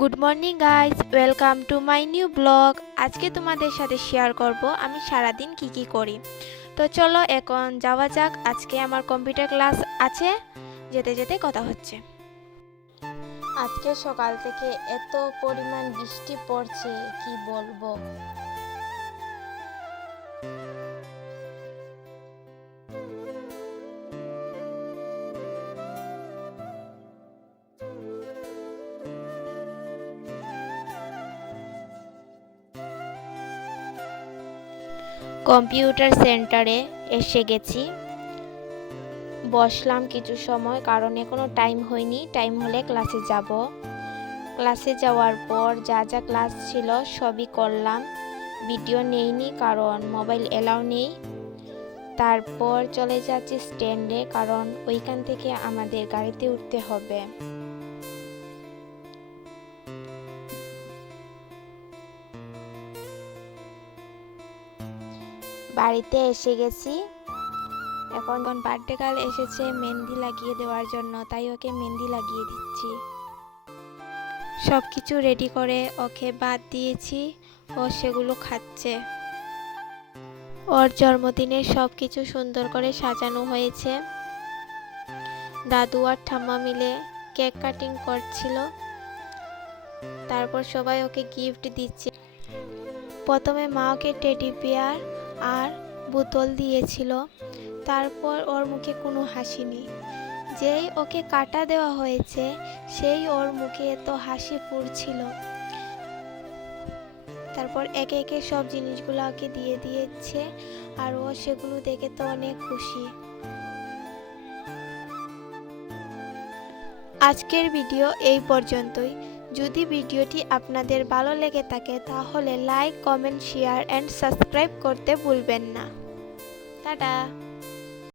Good morning guys, welcome to my new blog. আজকে তোমাদের সাথে শেয়ার করব আমি সারাদিন কি করি। তো চলো এখন যাওয়া যাক। আজকে আমার কম্পিউটার ক্লাস আছে, যেতে যেতে কথা হচ্ছে। আজকে সকাল থেকে এত পরিমাণ বৃষ্টি পড়ছে, কি বলবো। কম্পিউটার সেন্টারে এসে গেছি, বসলাম কিছু সময়, কারণ এখনো টাইম হয়নি। টাইম হলে ক্লাসে যাব। ক্লাসে যাওয়ার পর যা যা ক্লাস ছিল সবই করলাম। ভিডিও নেইনি কারণ মোবাইল এলাও নেই। তারপর চলে যাচ্ছি স্ট্যান্ডে, কারণ ওইখান থেকে আমাদের গাড়িতে উঠতে হবে। বাড়িতে এসে গেছি। এখন বার্থডে গার্ল এসেছে মেহেন্দি লাগিয়ে দেওয়ার জন্য, তাই ওকে মেহেন্দি লাগিয়ে দিচ্ছি। সব কিছু রেডি করে ওকে বাদ দিয়েছি, ও সেগুলো খাচ্ছে। ওর জন্মদিনে সব কিছু সুন্দর করে সাজানো হয়েছে। দাদু আর ঠাম্মা মিলে কেক কাটিং করছিল। তারপর সবাই ওকে গিফট দিচ্ছে। প্রথমে মা ওকে টেডি বিয়ার আর বোতল দিয়েছিল। তারপর ওর মুখে কোনো হাসি নেই। যেই ওকে কাটা দেওয়া হয়েছে সেই ওর মুখে এত হাসি ফুটছিল। তারপর একে একে সব জিনিসগুলো ওকে দিয়ে দিয়েছে, আর ও সেগুলো দেখে তো অনেক খুশি। আজকের ভিডিও এই পর্যন্তই। যদি ভিডিওটি আপনাদের ভালো লেগে থাকে তাহলে like, comment, share and subscribe করতে ভুলবেন না। টাটা।